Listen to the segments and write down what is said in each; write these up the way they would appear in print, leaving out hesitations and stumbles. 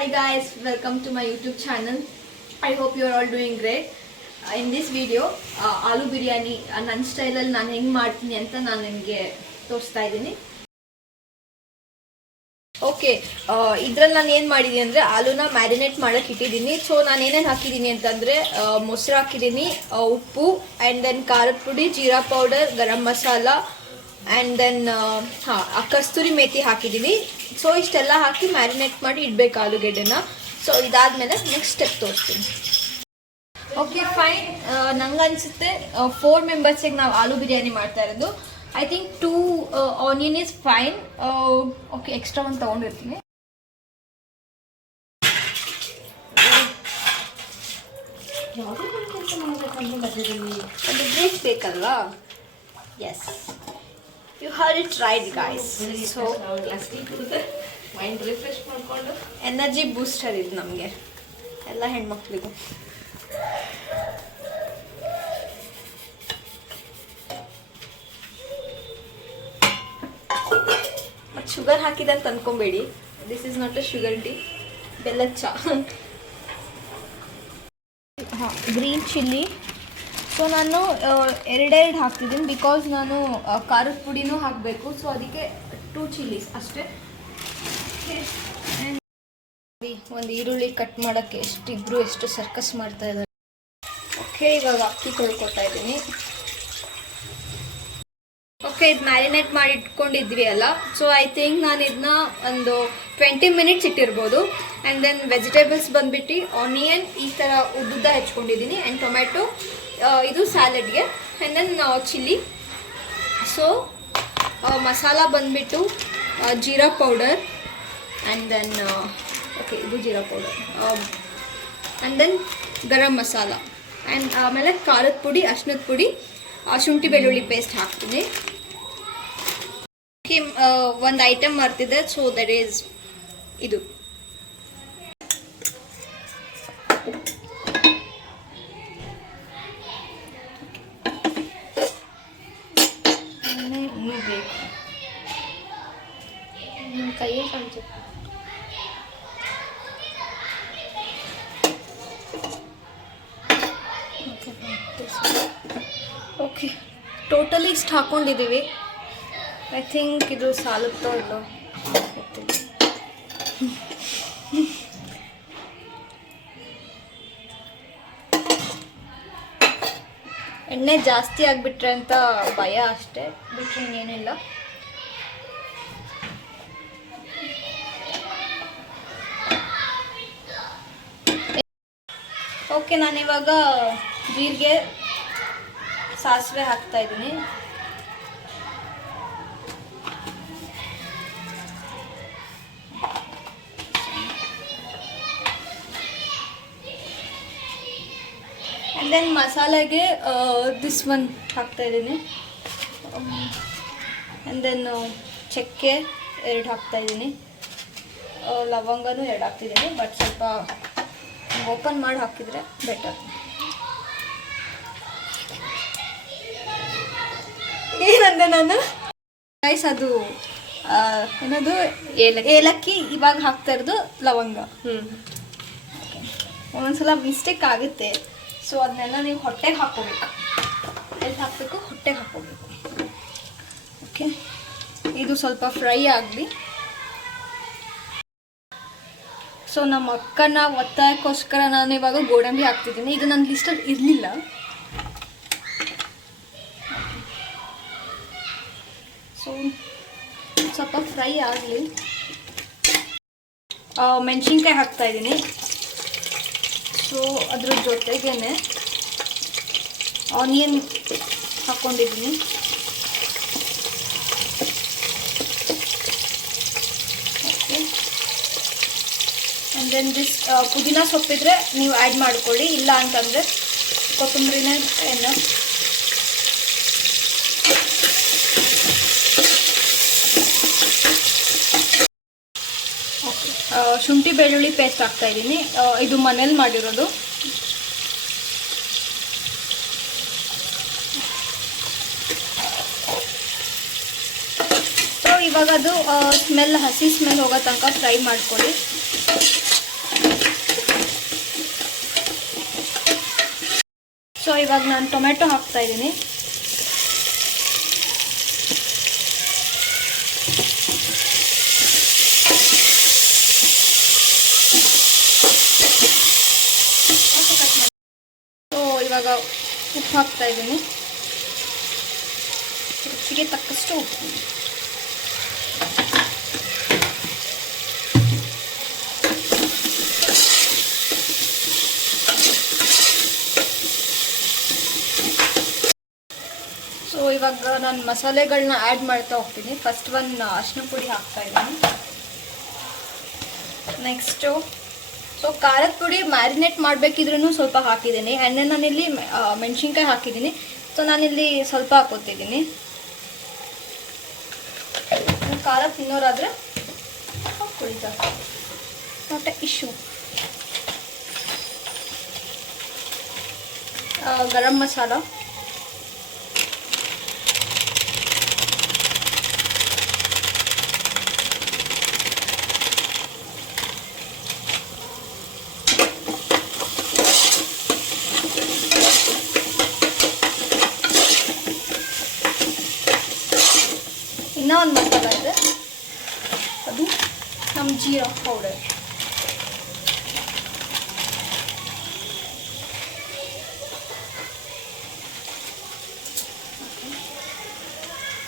Hi guys, welcome to my YouTube channel. I hope you are all doing great. In this video, aloo biryani ನನ್ನ ಸ್ಟೈಲಲ್ಲಿ ನಾನು ಹೆಂಗೆ ಮಾಡ್ತೀನಿ ಅಂತ ನಾನು ನಿಮಗೆ ತೋರಿಸ್ತಾ ಇದ್ದೀನಿ. ಓಕೆ, ಇದ್ರಲ್ಲಿ ನಾನು ಏನು ಮಾಡಿದ್ದೀನಿ ಅಂದರೆ ಆಲೂನ ಮ್ಯಾರಿನೇಟ್ ಮಾಡೋಕ್ಕೆ ಇಟ್ಟಿದ್ದೀನಿ. ಸೊ ನಾನು ಏನೇನು ಹಾಕಿದ್ದೀನಿ ಅಂತಂದರೆ ಮೊಸರು ಹಾಕಿದ್ದೀನಿ, ಉಪ್ಪು ಆ್ಯಂಡ್ ದೆನ್ ಖಾರದ ಪುಡಿ, ಜೀರಾ powder, garam masala and then ಕಸ್ತೂರಿ ಮೇಥಿ ಹಾಕಿದ್ದೀನಿ. ಸೊ ಇಷ್ಟೆಲ್ಲ ಹಾಕಿ ಮ್ಯಾರಿನೇಟ್ ಮಾಡಿ ಇಡಬೇಕು ಆಲೂಗೆಡ್ಡೆನ. ಸೊ ಇದಾದಮೇಲೆ ನೆಕ್ಸ್ಟ್ ಸ್ಟೆಪ್ ತೋರಿಸ್ತೀನಿ. ಓಕೆ ಫೈನ್, ನಂಗೆ ಅನಿಸುತ್ತೆ 4 ಮೆಂಬರ್ಸಿಗೆ ನಾವು ಆಲೂ ಬಿರಿಯಾನಿ ಮಾಡ್ತಾ ಇರೋದು. I think 2 onion is fine. Okay, extra ಒಂದು ತೊಗೊಂಡಿರ್ತೀನಿ. ಒಂದು ಬ್ರೇಕ್ ಬೇಕಲ್ವಾ? Yes, you have it right guys. So mind refresh ಮಾಡಿಕೊಂಡು ಎನರ್ಜಿ ಬೂಸ್ಟರ್ ಇದು ನಮಗೆ ಎಲ್ಲ ಹೆಣ್ಮಕ್ಳಿಗೂ. ಮತ್ತು ಶುಗರ್ ಹಾಕಿದೆ ಅಂತ ಅಂದ್ಕೊಬೇಡಿ, this is not a sugar tea, ಬೆಲ್ಲದ ಚಾ. ಹಾಂ, ಗ್ರೀನ್ ಚಿಲ್ಲಿ. ಸೊ ನಾನು ಎರಡೆರಡು ಹಾಕ್ತಿದ್ದೀನಿ ಬಿಕಾಸ್ ನಾನು ಖಾರದ ಪುಡಿನೂ ಹಾಕಬೇಕು. ಸೊ ಅದಕ್ಕೆ 2 ಚಿಲ್ಲೀಸ್ ಅಷ್ಟೇ. ಒಂದು ಈರುಳ್ಳಿ ಕಟ್ ಮಾಡೋಕ್ಕೆ ಎಷ್ಟು ಸರ್ಕಸ್ ಮಾಡ್ತಾ ಇದ್ದಾರೆ. ಓಕೆ, ಇವಾಗ ಅಕ್ಕಿ ತೊಳ್ಕೊತಾ ಇದ್ದೀನಿ. ಓಕೆ, ಇದು ಮ್ಯಾರಿನೇಟ್ ಮಾಡಿ ಇಟ್ಕೊಂಡಿದ್ವಿ ಅಲ್ಲ. ಸೊ ಐ ಥಿಂಕ್ ನಾನು ಇದನ್ನ ಒಂದು 20 ಮಿನಿಟ್ಸ್ ಇಟ್ಟಿರ್ಬೋದು. ಆ್ಯಂಡ್ ದೆನ್ ವೆಜಿಟೇಬಲ್ಸ್ ಬಂದುಬಿಟ್ಟು ಆನಿಯನ್ ಈ ಥರ ಉದ್ದುದ್ದ ಹೆಚ್ಕೊಂಡಿದ್ದೀನಿ, ಆ್ಯಂಡ್ ಟೊಮ್ಯಾಟೊ ಇದು ಸ್ಯಾಲಡ್ಗೆ, and then chilli. So masala ಬಂದುಬಿಟ್ಟು ಜೀರಾ ಪೌಡರ್ ಆ್ಯಂಡ್ ದೆನ್ ಓಕೆ, ಇದು ಜೀರಾ powder and then garam masala, and ಆಮೇಲೆ ಖಾರದ ಪುಡಿ, ಅರ್ಶಿನದ ಪುಡಿ, ಶುಂಠಿ ಬೆಳ್ಳುಳ್ಳಿ ಪೇಸ್ಟ್ ಹಾಕ್ತೀನಿ. ಒಂದು ಐಟಮ್ ಮರ್ತಿದೆ, ಸೊ ದಟ್ ಈಸ್ ಇದು. ಇನ್ನೂ ಬೇಕು, ನಿಮ್ಮ ಕೈಯೇ ಕಾಣಿಸುತ್ತೆ. ಓಕೆ, ಟೋಟಲಿ ಇಷ್ಟು ಹಾಕ್ಕೊಂಡಿದ್ದೀವಿ. ಐ ಥಿಂಕ್ ಇದು ಸಾಲುತ್ತೋ ಇಲ್ಲೋ ಗೊತ್ತಿಲ್ಲ. ಎಣ್ಣೆ ಜಾಸ್ತಿ ಆಗಿಬಿಟ್ರೆ ಅಂತ ಭಯ ಅಷ್ಟೇ, ಬಿಟ್ಟರೆ ಇನ್ನೇನಿಲ್ಲ. ಓಕೆ, ನಾನಿವಾಗ ಜೀರಿಗೆ, ಸಾಸಿವೆ ಹಾಕ್ತಾ ಇದ್ದೀನಿ. ಆ್ಯಂಡ್ ದೆನ್ ಮಸಾಲೆಗೆ ದಿಸ್ ಒನ್ ಹಾಕ್ತಾ ಇದ್ದೀನಿ. ಆ್ಯಂಡ್ ದೆನ್ ಚಕ್ಕೆ 2 ಹಾಕ್ತಾ ಇದ್ದೀನಿ, ಲವಂಗನೂ 2 ಹಾಕ್ತಿದ್ದೀನಿ. ಬಟ್ ಸ್ವಲ್ಪ ಓಪನ್ ಮಾಡಿ ಹಾಕಿದರೆ ಬೆಟರ್. ಏನಂದೆ ನಾನು ಗೈಸ್? ಅದು ಏನದು ಏಲಕ್ಕಿ ಇವಾಗ ಹಾಕ್ತಾ ಇರೋದು, ಲವಂಗ. ಒಂದೊಂದ್ಸಲ ಮಿಸ್ಟೇಕ್ ಆಗುತ್ತೆ. ಸೊ ಅದನ್ನೆಲ್ಲ ನೀವು ಹೊಟ್ಟೆಗೆ ಹಾಕ್ಕೋಬೇಕು. ಎಲ್ಲಿ ಹಾಕಬೇಕು? ಹೊಟ್ಟೆಗೆ ಹಾಕ್ಕೋಬೇಕು. ಓಕೆ, ಇದು ಸ್ವಲ್ಪ ಫ್ರೈ ಆಗಲಿ. ಸೊ ನಮ್ಮ ಅಕ್ಕನ ಒತ್ತಾಯಕ್ಕೋಸ್ಕರ ನಾನು ಇವಾಗ ಗೋಡಂಬಿ ಹಾಕ್ತಿದ್ದೀನಿ. ಇದು ನನ್ನ ಲಿಸ್ಟಲ್ಲಿ ಇರಲಿಲ್ಲ. ಸೊ ಸ್ವಲ್ಪ ಫ್ರೈ ಆಗಲಿ. ಮೆಣಸಿನ್ಕಾಯಿ ಹಾಕ್ತಾಯಿದ್ದೀನಿ. ಸೊ ಅದ್ರ ಜೊತೆಗೇ ಆನಿಯನ್ ಹಾಕ್ಕೊಂಡಿದ್ದೀನಿ. ಓಕೆ, ಆ್ಯಂಡ್ ದೆನ್ ದಿಸ್ ಪುದೀನ ಸೊಪ್ಪಿದ್ರೆ ನೀವು ಆ್ಯಡ್ ಮಾಡ್ಕೊಳ್ಳಿ, ಇಲ್ಲ ಅಂತಂದರೆ ಕೊತ್ತಂಬರಿನೇ ಎಣ್ಣೆ. ಓಕೆ, ಶುಂಠಿ ಬೆಳ್ಳುಳ್ಳಿ ಪೇಸ್ಟ್ ಹಾಕ್ತಾಯಿದ್ದೀನಿ. ಇದು ಮನೇಲಿ ಮಾಡಿರೋದು. ಸೊ ಇವಾಗ ಅದು ಸ್ಮೆಲ್, ಹಸಿ ಸ್ಮೆಲ್ ಹೋಗೋ ತನಕ ಫ್ರೈ ಮಾಡ್ಕೊಳ್ಳಿ. ಸೊ ಇವಾಗ ನಾನು ಟೊಮೆಟೊ ಹಾಕ್ತಾ ಇದ್ದೀನಿ. ಸೊ ಇವಾಗ ಉಪ್ಪು ಹಾಕ್ತಾ ಇದ್ದೀನಿ, ರುಚಿಗೆ ತಕ್ಕಷ್ಟು ಉಪ್ಪು. ಸೊ ಇವಾಗ ನಾನು ಮಸಾಲೆಗಳನ್ನ ಆ್ಯಡ್ ಮಾಡ್ತಾ ಹೋಗ್ತೀನಿ. ಫಸ್ಟ್ ಅರಿಶಿನ ಪುಡಿ ಹಾಕ್ತಾ ಇದ್ದೀನಿ. ನೆಕ್ಸ್ಟು ಸೊ ಖಾರದ ಪುಡಿ ಮ್ಯಾರಿನೇಟ್ ಮಾಡಬೇಕಿದ್ರೂ ಸ್ವಲ್ಪ ಹಾಕಿದ್ದೀನಿ. ಆ್ಯಂಡ್ ನಾನಿಲ್ಲಿ ಮೆಣಸಿನ್ಕಾಯಿ ಹಾಕಿದ್ದೀನಿ. ಸೊ ನಾನಿಲ್ಲಿ ಸ್ವಲ್ಪ ಹಾಕೋತಿದ್ದೀನಿ. ಖಾರ ತಿನ್ನೋರಾದರೆ ಹಾಕ್ಕೊಳ್ಳಿ, not a issue. Garam masala, ಇನ್ನೂ ಒಂದು ಮಸಾಲ ಇದೆ, ಅದು ನಮ್ಮ ಜೀರಾ ಪೌಡರ್.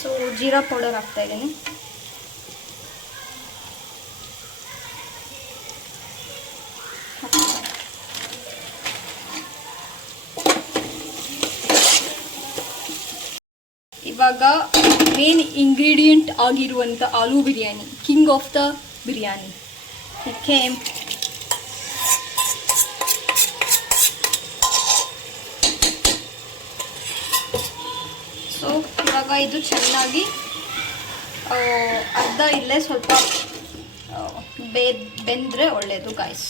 ಸೊ ಜೀರಾ ಪೌಡರ್ ಹಾಕ್ತಾ ಇದ್ದೀನಿ. ಇವಾಗ ಮೇನ್ ಇಂಗ್ರೀಡಿಯೆಂಟ್ ಆಗಿರುವಂಥ aloo biryani, king of the biryani. Okay, so ಇವಾಗ ಇದು ಚೆನ್ನಾಗಿ ಅರ್ಧ ಇಲ್ಲೇ ಸ್ವಲ್ಪ ಬೆಂದರೆ ಒಳ್ಳೆಯದು ಗಾಯ್ಸ್.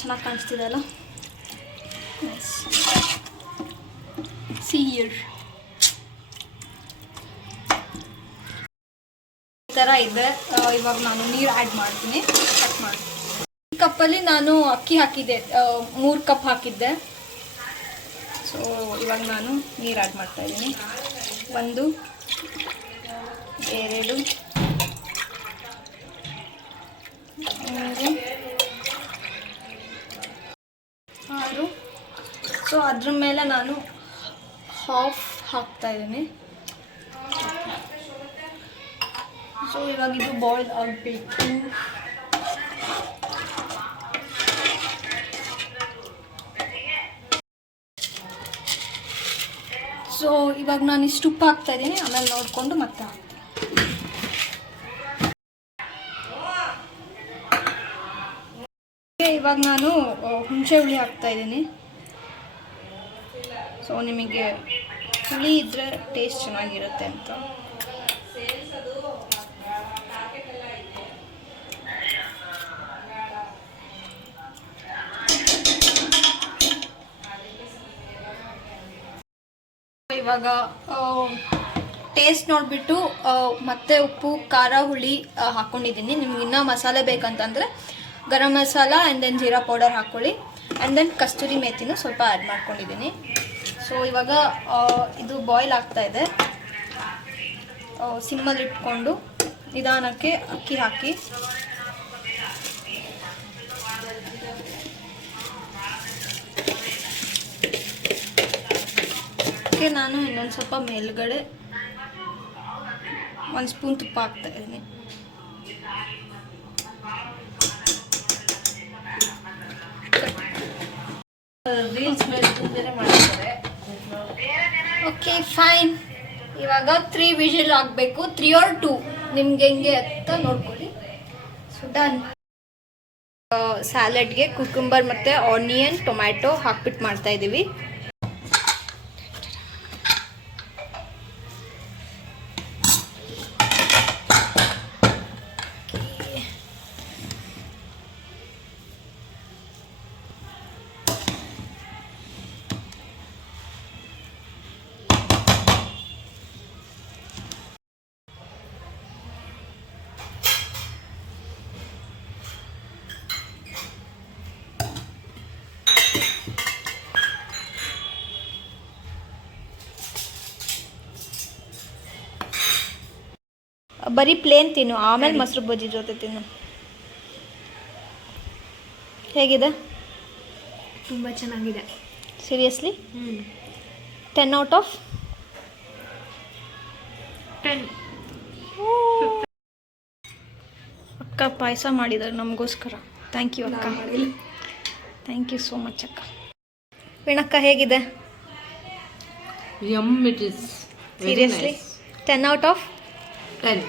ಚೆನ್ನಾಗಿ ಕಾಣಿಸ್ತಿದೆ ಅಲ್ಲ? See here. ಈ ಥರ ಇದೆ. ಇವಾಗ ನಾನು ನೀರು ಆ್ಯಡ್ ಮಾಡ್ತೀನಿ. ಕಟ್ ಮಾಡಿ ಈ ಕಪ್ಪಲ್ಲಿ ನಾನು ಅಕ್ಕಿ ಹಾಕಿದ್ದೆ, 3 ಕಪ್ ಹಾಕಿದ್ದೆ. ಸೊ ಇವಾಗ ನಾನು ನೀರು ಆ್ಯಡ್ ಮಾಡ್ತಾ ಇದ್ದೀನಿ. 1 2 3 6. ಸೊ ಅದ್ರ ಮೇಲೆ ನಾನು ಹಾಫ್ ಹಾಕ್ತಾ ಇದ್ದೀನಿ. ಸೊ ಇವಾಗ ಇದು ಬಾಯ್ಲ್ ಆಗಬೇಕು. ಸೊ ಇವಾಗ ನಾನು ಇಷ್ಟು ಉಪ್ಪು ಹಾಕ್ತಾ ಇದ್ದೀನಿ, ಆಮೇಲೆ ನೋಡಿಕೊಂಡು ಮತ್ತೆ ಹಾಕ್ತೀನಿ. ಇವಾಗ ನಾನು ಹುಣಸೆ ಹುಳಿ ಹಾಕ್ತಾ ಇದ್ದೀನಿ. ಸೊ ನಿಮಗೆ ಹುಳಿ ಇದ್ದರೆ ಟೇಸ್ಟ್ ಚೆನ್ನಾಗಿರುತ್ತೆ ಅಂತ. ಇವಾಗ ಟೇಸ್ಟ್ ನೋಡಿಬಿಟ್ಟು ಮತ್ತೆ ಉಪ್ಪು ಖಾರ ಹುಳಿ ಹಾಕ್ಕೊಂಡಿದ್ದೀನಿ. ನಿಮ್ಗೆ ಇನ್ನೂ ಮಸಾಲೆ ಬೇಕಂತಂದರೆ ಗರಂ ಮಸಾಲ ಆ್ಯಂಡ್ ದೆನ್ ಜೀರಾ ಪೌಡರ್ ಹಾಕ್ಕೊಳ್ಳಿ. ಆ್ಯಂಡ್ ದೆನ್ ಕಸ್ತೂರಿ ಮೇಥಿನೂ ಸ್ವಲ್ಪ ಆ್ಯಡ್ ಮಾಡ್ಕೊಂಡಿದ್ದೀನಿ. ಸೊ ಇವಾಗ ಇದು ಬಾಯ್ಲ್ ಆಗ್ತಾ ಇದೆ. ಸಿಮ್ಮಲ್ಲಿ ಇಟ್ಕೊಂಡು ನಿಧಾನಕ್ಕೆ ಅಕ್ಕಿ ಹಾಕಿ ನಾನು ಇನ್ನೊಂದು ಸ್ವಲ್ಪ ಮೇಲ್ಗಡೆ 1 ಸ್ಪೂನ್ ತುಪ್ಪ ಹಾಕ್ತಾ ಇದ್ದೀನಿ. Okay fine. ಇವಾಗ 3 ವಿಜಿಲ್ ಆಗಬೇಕು, 3 or 2 ನಿಮ್ಗೆ ಹೆಂಗೆ ಅಂತ ನೋಡ್ಕೊಳ್ಳಿ. So done. ಸ್ಯಾಲಡ್ಗೆ ಕುಕುಂಬರ್ ಮತ್ತು ಆನಿಯನ್ ಟೊಮ್ಯಾಟೊ ಹಾಕ್ಬಿಟ್ಟು ಮಾಡ್ತಾ ಇದ್ದೀವಿ. ಬರೀ ಪ್ಲೇನ್ ತಿನ್ನು, ಆಮೇಲೆ ಮೊಸರು ಬಜ್ಜಿ ಜೊತೆ ತಿನ್ನು. ಹೇಗಿದೆ? ತುಂಬ ಚೆನ್ನಾಗಿದೆ. Seriously 10 out of 10. ಅಕ್ಕ ಪಾಯಸ ಮಾಡಿದ್ದಾರೆ ನಮಗೋಸ್ಕರ. ಥ್ಯಾಂಕ್ ಯು ಅಕ್ಕ. ಥ್ಯಾಂಕ್ ಯು ಸೋ ಮಚ್ ಅಕ್ಕ. ವೀಣಕ್ಕ ಹೇಗಿದೆ? Yum it is. Very seriously nice. 10 out of 10.